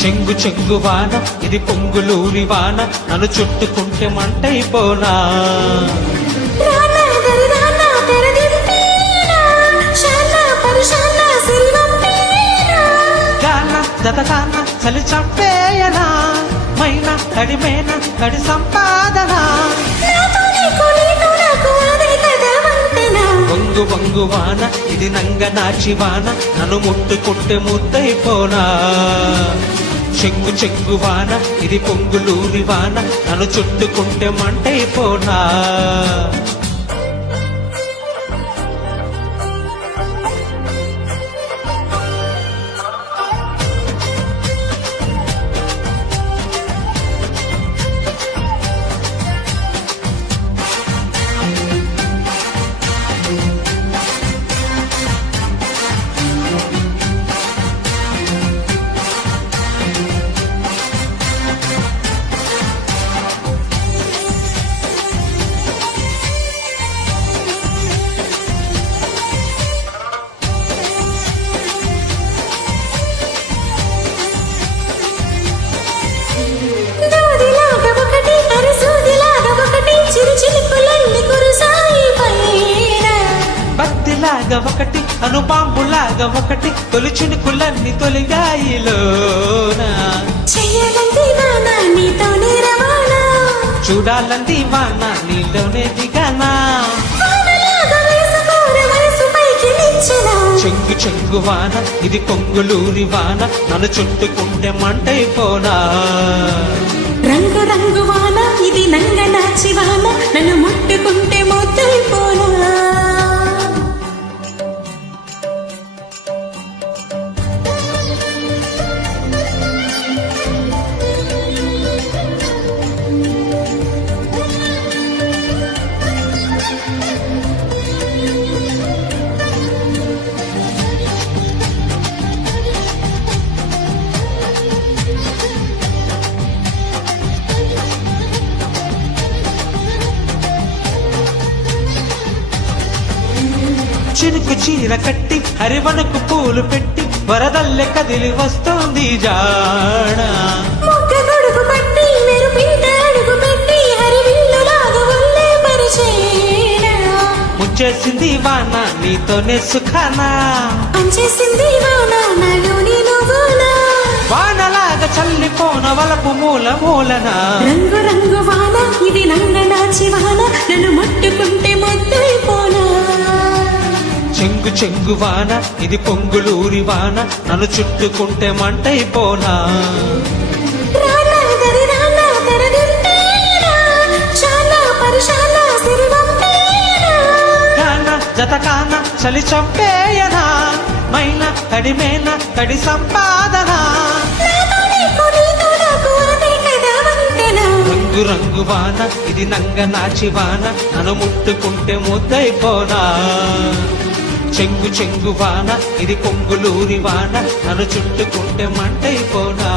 చెంగు చెంగు వాన ఇది పొంగులూరి వాన నన్ను చుట్టుకుంటే మంటైపోనా గాన జతగాన చలి చంపేయనా మైనా కడిమేనా కడి సంపాదన వంగు వంగు వాన ఇది నంగ నాచి వాన నన్ను ముట్టుకుంటే ముద్దైపోనా చెంగు చెంగు వాన ఇది పొంగులూరి వాన నన్ను చుట్టుకుంటే మంటైపోనా లాగా ఒకటి అనుబాంబులాగా ఒకటి తొలి చినుకులన్నీ తొలిగాయిలోనా చూడాలంది వాన నీలోనే దిగానా చెంగు చెంగు వాన ఇది పొంగులూరి వాన నన్ను చుట్టుకుంటే మంటైపోనా రంగు రంగు వాన ఇది నంగ నాచి వాన నన్ను ముట్టుకుంటే ముద్దైపోనా చినుకు చీర కట్టి హరివనకు పూలు పెట్టి వరదల్లె కదిలి వస్తోంది జాడ ముంచేసింది వాన నీతోనే సుఖానా వానలాగా చల్లిపోన వలపు మూల మూలన రంగు రంగు వాన ఇది నంగ నాచి వాన నన్ను ముట్టుకుంటే ముద్దైపోనా చెంగు చెంగు వాన ఇది పొంగులూరి వాన నన్ను చుట్టుకుంటే మంటైపోనా గాన జతకాన చలి చంపేయనా మైనా కడిమేనా కడి సంపాదన రంగు రంగు వాన ఇది నంగ నాచి వాన నన్ను ముట్టుకుంటే ముద్దైపోనా చెంగు చెంగు వాన ఇది పొంగులూరి వాన నన్ను చుట్టుకుంటే మంటైపోనా